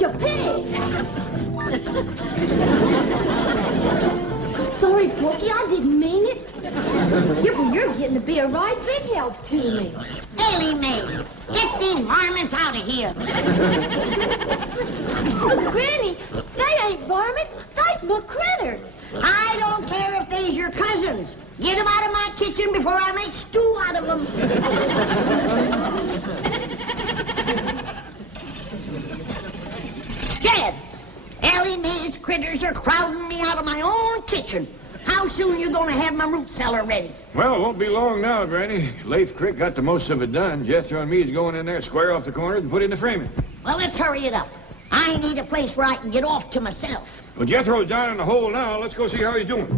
You pig! Sorry, Porky, I didn't mean it. You're getting to be a right big help to me. Elly, mate, get these varmints out of here. Oh, Granny, they ain't varmints. They's my critters. I don't care if they's your cousins. Get them out of my kitchen before I make stew out of them. Dad, Elly and these critters are crowding me out of my own kitchen. How soon you gonna have my root cellar ready? Well, it won't be long now, Granny. Leif Crick got the most of it done. Jethro and me's going in there, square off the corners, and put in the framing. Well, let's hurry it up. I need a place where I can get off to myself. Well, Jethro's down in the hole now. Let's go see how he's doing.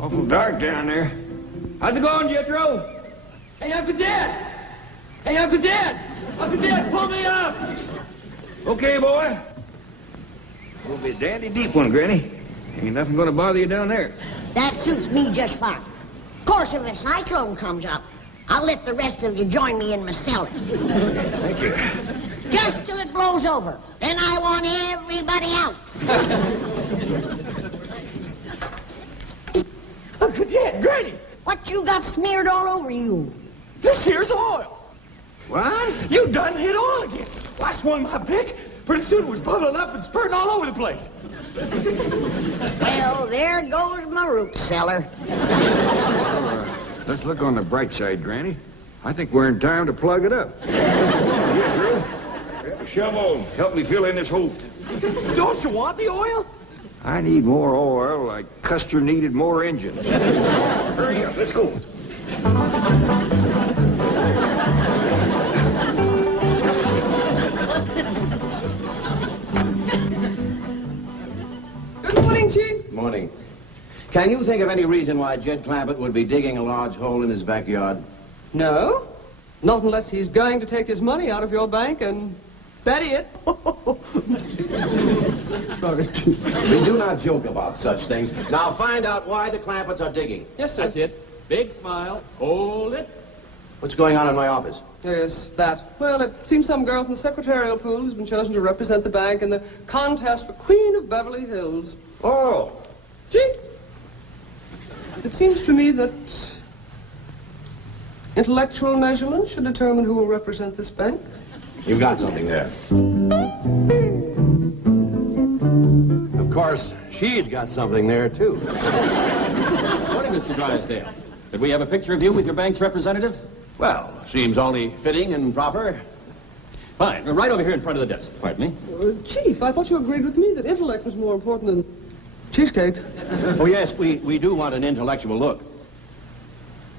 Awful dark down there. How's it going, Jethro? Hey, Uncle Dad! Hey, Uncle Dad! Uncle Dad, pull me up! Okay, boy. Will be a dandy deep one, Granny. Ain't nothing gonna bother you down there. That suits me just fine. Of course, if a cyclone comes up, I'll let the rest of you join me in my cellar. Thank you. Just till it blows over. Then I want everybody out. Uncle Dad, Granny! What you got smeared all over you? This here's oil! What? You done hit oil again. Well, I swung my pick. Pretty soon it was bubbling up and spurting all over the place. Well, there goes my root cellar. Let's look on the bright side, Granny. I think we're in time to plug it up. Jethro, grab a shovel. Help me fill in this hole. Don't you want the oil? I need more oil like Custer needed more engines. Hurry up, let's go. Good morning, Chief. Morning. Can you think of any reason why Jed Clampett would be digging a large hole in his backyard? No. Not unless he's going to take his money out of your bank and bury it. Sorry. We do not joke about such things. Now find out why the Clampetts are digging. Yes, sir. That's it. Big smile. Hold it. What's going on in my office? Yes, that. Well, it seems some girl from the secretarial pool has been chosen to represent the bank in the contest for Queen of Beverly Hills. Oh. Gee, it seems to me that intellectual measurement should determine who will represent this bank. You've got something there. Of course, she's got something there, too. Morning, Mr. Drysdale. Did we have a picture of you with your bank's representative? Well, seems only fitting and proper. Fine. Right over here in front of the desk. Pardon me. Chief, I thought you agreed with me that intellect was more important than cheesecake. Oh, yes, we do want an intellectual look.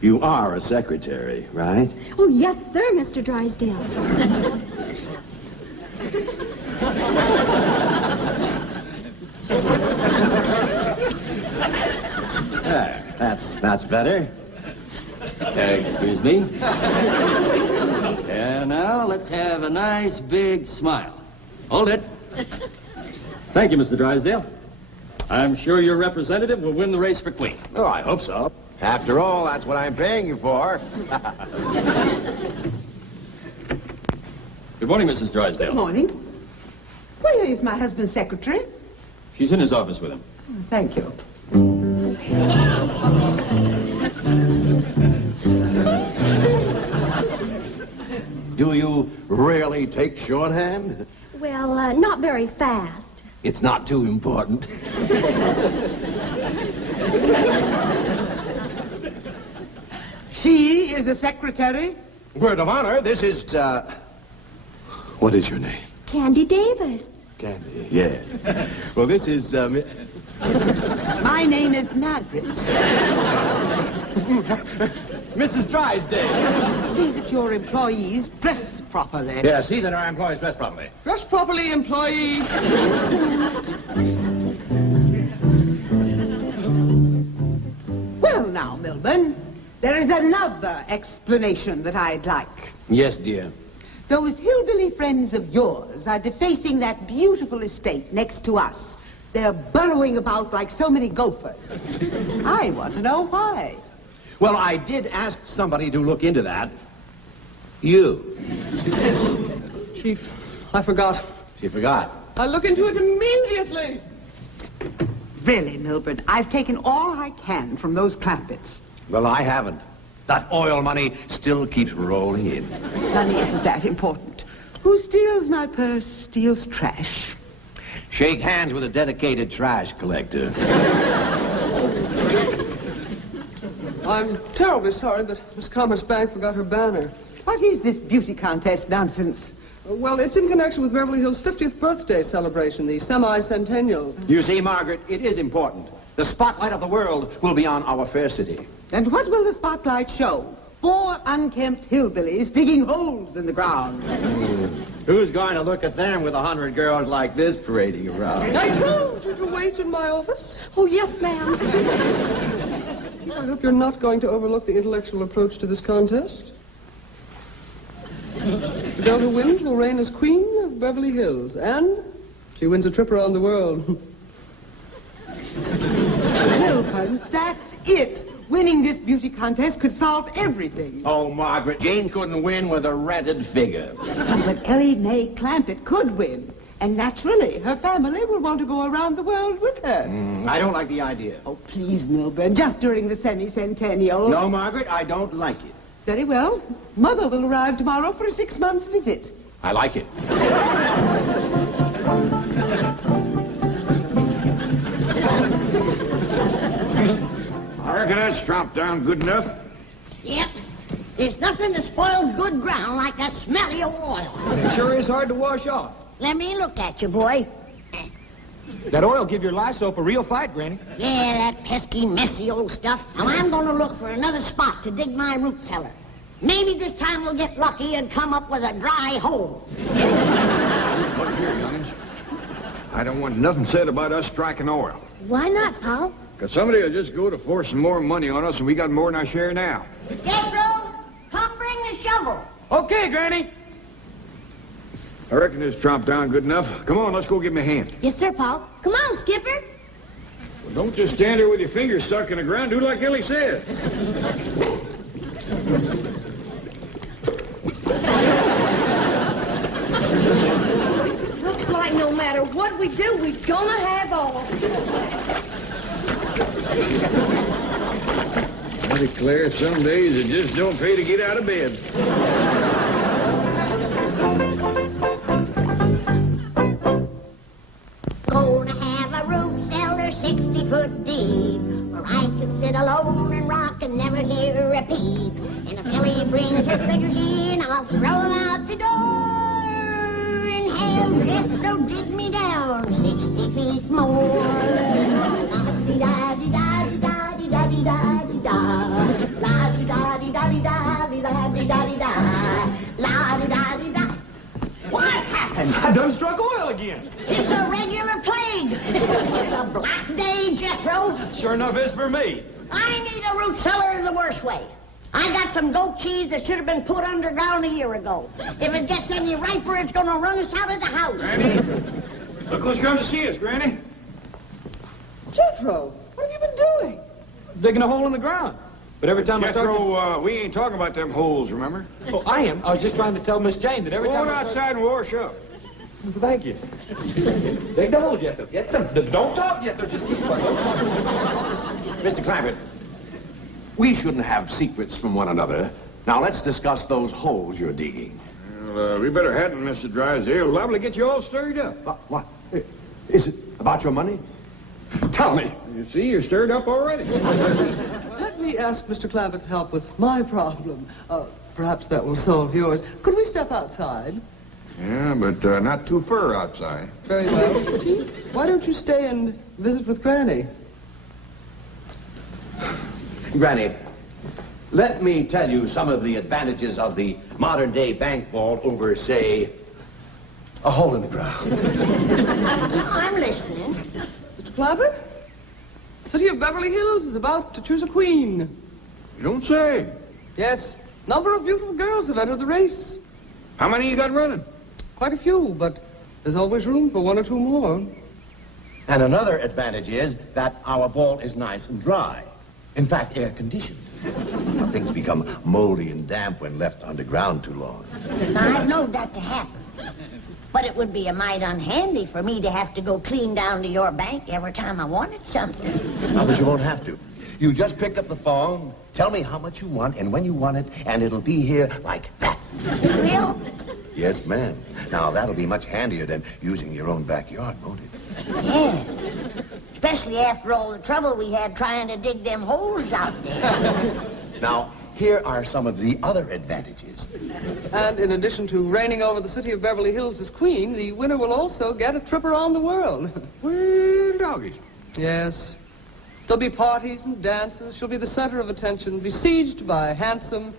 You are a secretary, right? Oh, yes, sir, Mr. Drysdale. That's better. Excuse me. And now let's have a nice big smile. Hold it. Thank you, Mr. Drysdale. I'm sure your representative will win the race for Queen. Oh, I hope so. After all, that's what I'm paying you for. Good morning, Mrs. Drysdale. Good morning. Where is my husband's secretary? She's in his office with him. Thank you. Do you really take shorthand? Well, not very fast. It's not too important. She is the secretary? Word of honor, this is, what is your name? Candy Davis. Candy, yes. Well, this is, My name is Margaret. Mrs. Drysdale. See that your employees dress properly. Yeah, see that our employees dress properly. Dress properly, employee. Well, now, Milburn, there is another explanation that I'd like. Yes, dear. Those hillbilly friends of yours are defacing that beautiful estate next to us. They're burrowing about like so many gophers. I want to know why. Well, I did ask somebody to look into that. You. Chief, I forgot. She forgot. I'll look into it immediately. Really, Milburn, I've taken all I can from those Clampetts. Well, I haven't. That oil money still keeps rolling in. Money isn't that important. Who steals my purse steals trash. Shake hands with a dedicated trash collector. I'm terribly sorry that Miss Commerce Bank forgot her banner. What is this beauty contest nonsense? Well, it's in connection with Beverly Hills' 50th birthday celebration, the semi-centennial. You see, Margaret, it is important. The spotlight of the world will be on our fair city. And what will the spotlight show? 4 unkempt hillbillies digging holes in the ground. Who's going to look at them with 100 girls like this parading around? I told you to wait in my office. Oh, yes, ma'am. I hope you're not going to overlook the intellectual approach to this contest. The girl who wins will reign as Queen of Beverly Hills, and she wins a trip around the world. Milburn, that's it. Winning this beauty contest could solve everything. Oh, Margaret, Jane couldn't win with a rented figure. But Elly Mae Clampett could win. And naturally, her family will want to go around the world with her. I don't like the idea. Oh, please, Milburn, just during the semi-centennial. No, Margaret, I don't like it. Very well. Mother will arrive tomorrow for a 6-month visit. I like it. I reckon that's tromped down good enough. Yep. There's nothing that spoils good ground like that smelly old oil. It sure is hard to wash off. Let me look at you, boy. That oil give your lye soap a real fight, Granny. Yeah, that pesky, messy old stuff. Now, I'm going to look for another spot to dig my root cellar. Maybe this time we'll get lucky and come up with a dry hole. Look here, youngins. I don't want nothing said about us striking oil. Why not, Paul? Because somebody will just go to forcing more money on us, and we got more than our share now. Jethro, come bring the shovel. Okay, Granny. I reckon this tromped down good enough. Come on, let's go give me a hand. Yes, sir, Paul. Come on, Skipper. Well, don't just stand there with your fingers stuck in the ground. Do like Elly said. Looks like no matter what we do, we're gonna have oil. I declare, some days it just don't pay to get out of bed. Gonna have a root cellar 60 foot deep, where I can sit alone and rock and never hear a peep. And if Elly brings her critters in, I'll throw them out the door and have Jethro dig me down 60 feet more. La-di-da-di-da-di-da-di-da-di-da-di-da. La-di-da-di-da-di-da-di-da-di-da-di-da. La-di-da-di-da. What happened? I done struck oil again. It's a regular plague. It's a black day, Jethro. Sure enough is for me. I need a root cellar in the worst way. I got some goat cheese that should have been put underground a year ago. If it gets any riper, it's going to run us out of the house. Granny, look who's come to see us, Granny. Jethro, what have you been doing? Digging a hole in the ground. But every time I start Jethro, we ain't talking about them holes, remember? to... Oh, I am. I was just trying to tell Miss Jane that every Go time on outside and wash up. Thank you. Dig the hole, Jethro. Get some... Don't talk, Jethro. Just keep quiet. Mr. Clampett, we shouldn't have secrets from one another. Now, let's discuss those holes you're digging. Well, we better hadn't, Mr. Drysdale. Liable to get you all stirred up. What? Is it about your money? Tell me. You see, you're stirred up already. Let me ask Mr. Clampett's help with my problem. Perhaps that will solve yours. Could we step outside? Yeah, but not too far outside. Very well. Chief, why don't you stay and visit with Granny? Granny, let me tell you some of the advantages of the modern-day bank vault over, say, a hole in the ground. I'm listening. Mr. Clampett? The city of Beverly Hills is about to choose a queen. You don't say. Yes, number of beautiful girls have entered the race. How many you got running? Quite a few, but there's always room for 1 or 2 more. And another advantage is that our vault is nice and dry. In fact, air-conditioned. Things become moldy and damp when left underground too long. Now, I've known that to happen. But it would be a mite unhandy for me to have to go clean down to your bank every time I wanted something. Now, but you won't have to. You just pick up the phone, tell me how much you want and when you want it, and it'll be here like that. Will? Yes, ma'am. Now, that'll be much handier than using your own backyard, won't it? Yeah. Especially after all the trouble we had trying to dig them holes out there. Now, here are some of the other advantages. And in addition to reigning over the city of Beverly Hills as queen, the winner will also get a trip around the world. Well, doggies. Yes. There'll be parties and dances. She'll be the center of attention, besieged by handsome,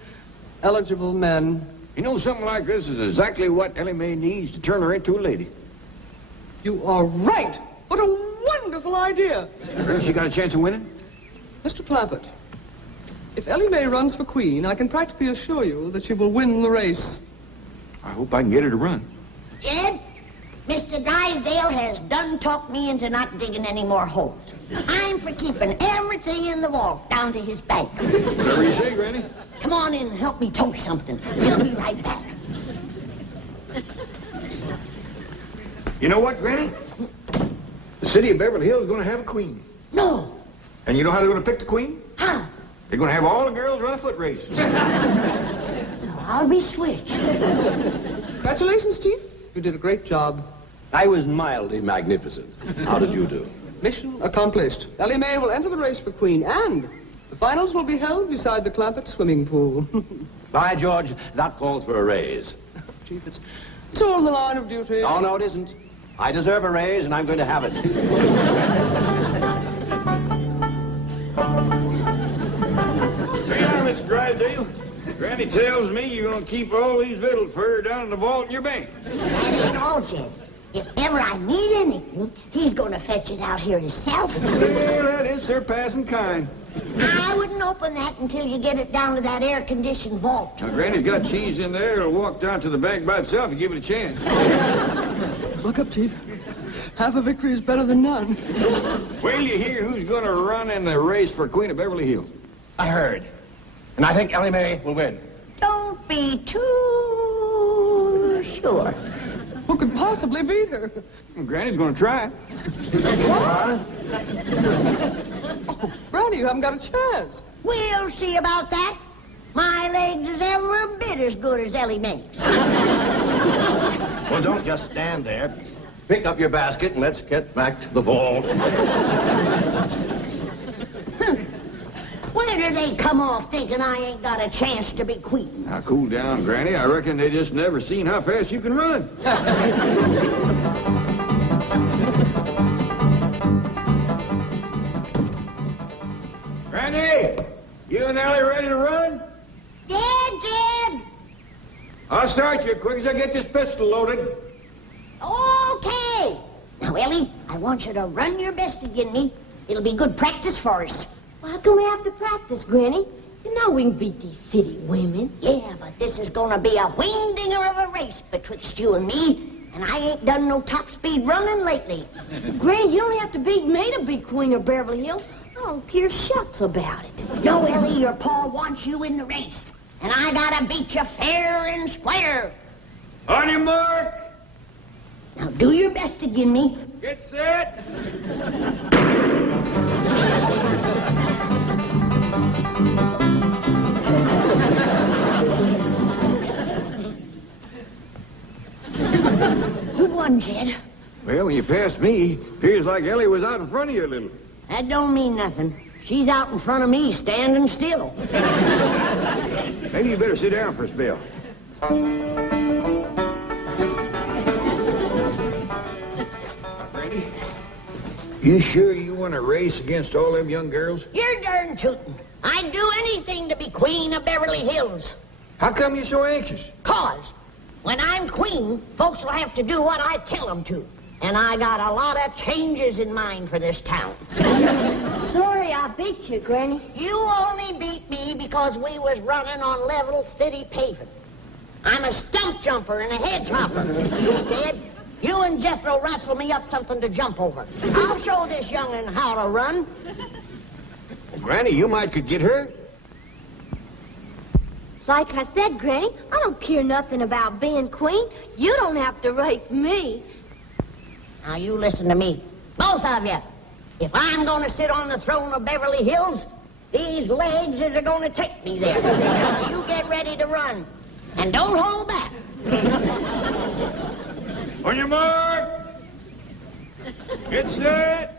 eligible men. You know, something like this is exactly what Elly May needs to turn her into a lady. You are right. What a wonderful idea. Well, she got a chance of winning? Mr. Clampett, if Elly May runs for queen, I can practically assure you that she will win the race. I hope I can get her to run. Jed, Mr. Drysdale has done talked me into not digging any more holes. I'm for keeping everything in the vault down to his bank. Whatever you say, Granny. Come on in and help me toast something. We'll be right back. You know what, Granny? The city of Beverly Hills is going to have a queen. No. And you know how they're going to pick the queen? How? They're going to have all the girls run a foot race. I'll be switched. Congratulations, Chief. You did a great job. I was mildly magnificent. How did you do? Mission accomplished. Elly May will enter the race for queen, and the finals will be held beside the Clampetts swimming pool. By George, that calls for a raise. Chief, it's all in the line of duty. Oh, no, it isn't. I deserve a raise, and I'm going to have it. Hey, now, Mr. Drysdale. Granny tells me you're going to keep all these victuals for her down in the vault in your bank. That ain't all, Jed. If ever I need anything, he's going to fetch it out here himself. Well, that is surpassing kind. I wouldn't open that until you get it down to that air-conditioned vault. Now, Granny's got cheese in there. It'll walk down to the bank by itself if you give it a chance. Look up, Chief. Half a victory is better than none. Wait till you hear who's going to run in the race for Queen of Beverly Hills. I heard. And I think Elly May will win. Don't be too sure. Who could possibly beat her? Well, Granny's going to try. Oh, Granny, you haven't got a chance. We'll see about that. My legs is every bit as good as Elly May. Well, don't just stand there. Pick up your basket and let's get back to the vault. Where do they come off thinking I ain't got a chance to be queen? Now, cool down, Granny. I reckon they just never seen how fast you can run. Granny, you and Elly ready to run? Jed! I'll start you as quick as I get this pistol loaded. Okay. Now, Elly, I want you to run your best again me. It'll be good practice for us. Why can we have to practice, Granny? You know we can beat these city women. Yeah, but this is gonna be a wing-dinger of a race betwixt you and me, and I ain't done no top-speed running lately. Granny, you don't have to beat me to be Queen of Beverly Hills. I don't care shucks about it. No, Elly, your pa wants you in the race, and I gotta beat you fair and square. On your mark. Now, do your best again me. Get set. Who won, Jed? Well, when you passed me, appears like Elly was out in front of you a little. That don't mean nothing. She's out in front of me, standing still. Maybe you better sit down for a spell. Granny, you sure you want to race against all them young girls? You're darn tootin'. I'd do anything to be Queen of Beverly Hills. How come you're so anxious? 'Cause when I'm queen, folks will have to do what I tell them to. And I got a lot of changes in mind for this town. Sorry I beat you, Granny. You only beat me because we was running on level city paving. I'm a stump jumper and a hedge hopper. Ted, you and Jethro rustle me up something to jump over. I'll show this young'un how to run. Granny, you might could get hurt. Like I said, Granny, I don't care nothing about being queen. You don't have to race me. Now, you listen to me. Both of you. If I'm going to sit on the throne of Beverly Hills, these legs is going to take me there. So you get ready to run. And don't hold back. On your mark. Get set.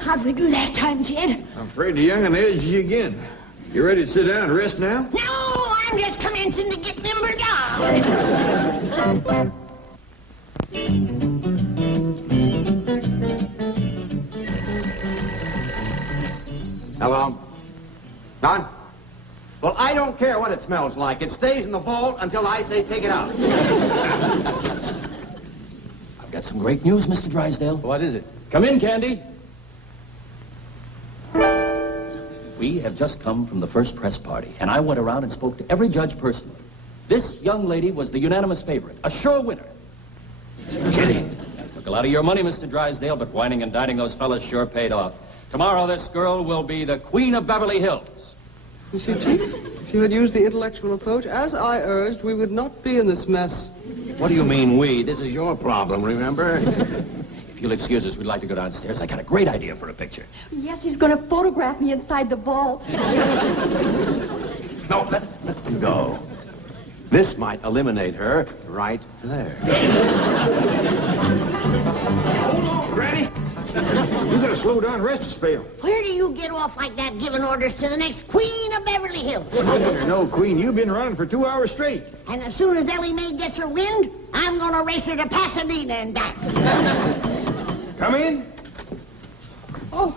How'd we do that time, Jed? I'm afraid the young and edged you again. You ready to sit down and rest now? No, I'm just commencing to get limbered down. Hello? Don? Well, I don't care what it smells like. It stays in the vault until I say take it out. I've got some great news, Mr. Drysdale. What is it? Come in, Candy. We have just come from the first press party, and I went around and spoke to every judge personally. This young lady was the unanimous favorite, a sure winner. Kidding. Took a lot of your money, Mr. Drysdale, but whining and dining those fellas sure paid off. Tomorrow, this girl will be the Queen of Beverly Hills. You see, Chief, if you had used the intellectual approach, as I urged, we would not be in this mess. What do you mean, we? This is your problem, remember? If you'll excuse us, we'd like to go downstairs. I got a great idea for a picture. Yes, he's going to photograph me inside the vault. No, let them go. This might eliminate her right there. Hold on, Granny. You gotta slow down, rest a spell. Where do you get off like that giving orders to the next Queen of Beverly Hills? No, Queen, you've been running for 2 hours straight. And as soon as Elly Mae gets her wind, I'm going to race her to Pasadena and back. Come in. Oh,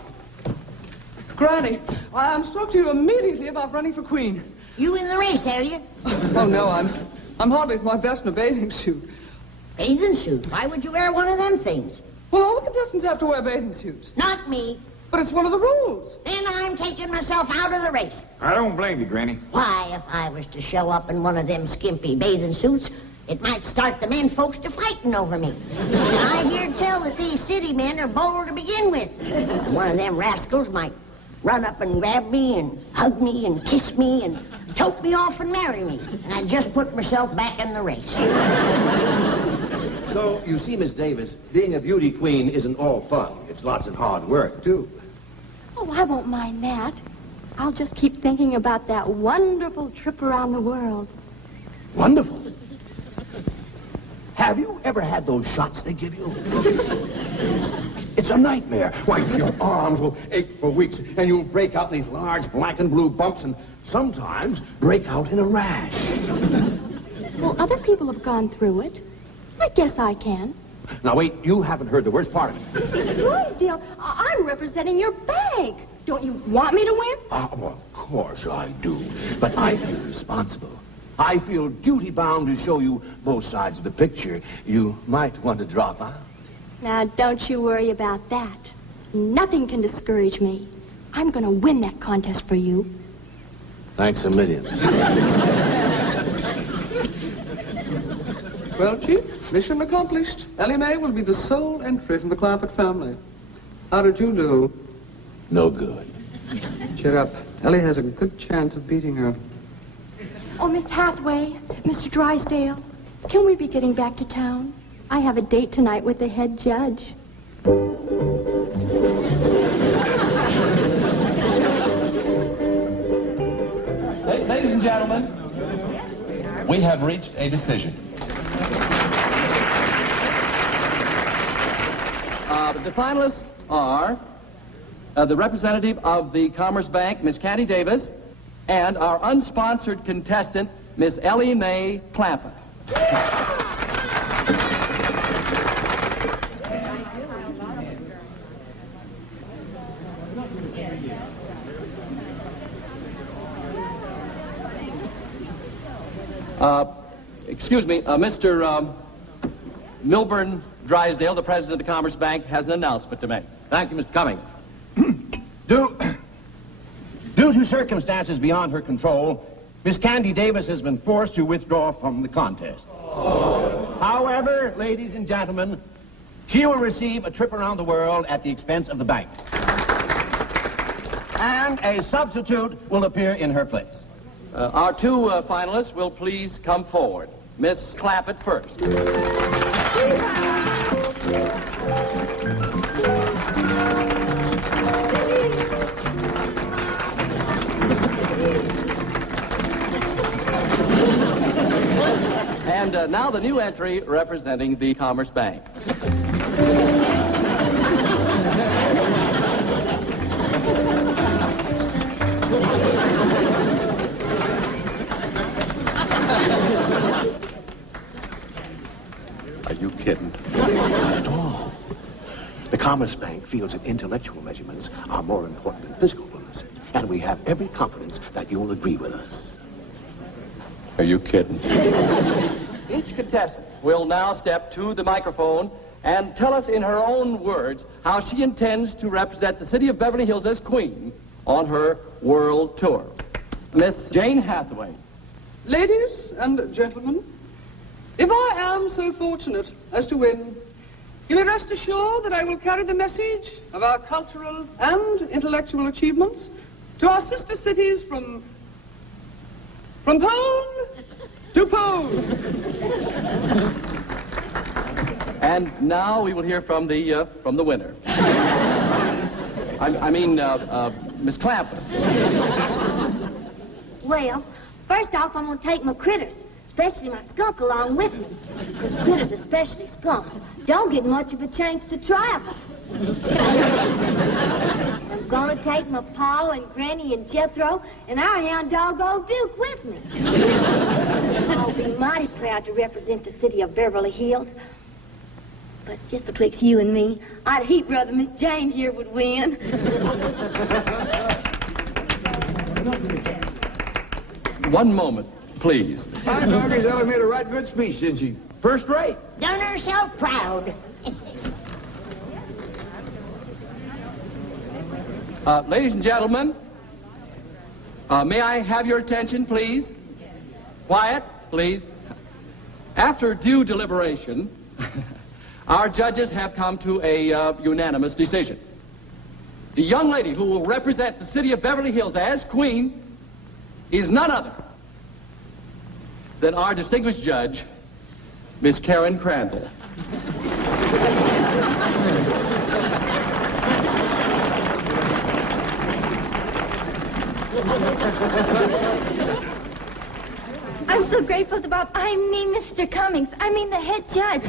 Granny, I'm struck to you immediately about running for queen. You in the race, are you? Oh, no, I'm hardly at my best in a bathing suit. Bathing suit? Why would you wear one of them things? Well, all the contestants have to wear bathing suits. Not me. But it's one of the rules. Then I'm taking myself out of the race. I don't blame you, Granny. Why, if I was to show up in one of them skimpy bathing suits, it might start the men folks to fighting over me. And I hear tell that these city men are bold to begin with. And one of them rascals might run up and grab me and hug me and kiss me and tote me off and marry me. And I just put myself back in the race. So, you see, Miss Davis, being a beauty queen isn't all fun. It's lots of hard work, too. Oh, I won't mind that. I'll just keep thinking about that wonderful trip around the world. Wonderful. Have you ever had those shots they give you? It's a nightmare. Why, your arms will ache for weeks, and you'll break out these large black and blue bumps, and sometimes break out in a rash. Well, other people have gone through it. I guess I can. Now, wait, you haven't heard the worst part of it. Drysdale, I'm representing your bank. Don't you want me to win? Well, of course I do. But I feel responsible. I feel duty-bound to show you both sides of the picture. You might want to drop out. Now, don't you worry about that. Nothing can discourage me. I'm going to win that contest for you. Thanks a million. Well, Chief, mission accomplished. Elly Mae will be the sole entry from the Clampett family. How did you do? No good. Cheer up. Elly has a good chance of beating her. Oh, Miss Hathaway, Mr. Drysdale, can we be getting back to town? I have a date tonight with the head judge. Ladies and gentlemen, we have reached a decision. The finalists are the representative of the Commerce Bank, Miss Candy Davis, and our unsponsored contestant, Miss Elly Mae Clampett. Excuse me, Mr. Milburn Drysdale, the president of the Commerce Bank, has an announcement to make. Thank you, Mr. Cummings. Due to circumstances beyond her control, Miss Candy Davis has been forced to withdraw from the contest. However, ladies and gentlemen, she will receive a trip around the world at the expense of the bank. And a substitute will appear in her place. Our two finalists will please come forward. Miss Clampett first. And now the new entry representing the Commerce Bank. Are you kidding? Not at all. The Commerce Bank feels that intellectual measurements are more important than physical ones, and we have every confidence that you'll agree with us. Are you kidding? Each contestant will now step to the microphone and tell us in her own words how she intends to represent the city of Beverly Hills as queen on her world tour. Miss Jane Hathaway. Ladies and gentlemen, if I am so fortunate as to win, you may rest assured that I will carry the message of our cultural and intellectual achievements to our sister cities from pole to pole. And now we will hear from the winner. Miss Clampett. Well, first off, I'm going to take my critters, especially my skunk, along with me. Because critters, especially skunks, don't get much of a chance to travel. I'm going to take my Pa and Granny and Jethro and our hound dog, Old Duke, with me. I'll be mighty proud to represent the city of Beverly Hills. But just betwixt you and me, I'd heap rather Miss Jane here would win. One moment, please. I Doggies, Elly made a right good speech, didn't she? First rate. Done herself proud. Ladies and gentlemen, may I have your attention, please? Quiet, please. After due deliberation, our judges have come to a unanimous decision. The young lady who will represent the city of Beverly Hills as queen is none other than our distinguished judge, Miss Karen Crandall. I'm so grateful to Bob. I mean Mr. Cummings. I mean the head judge.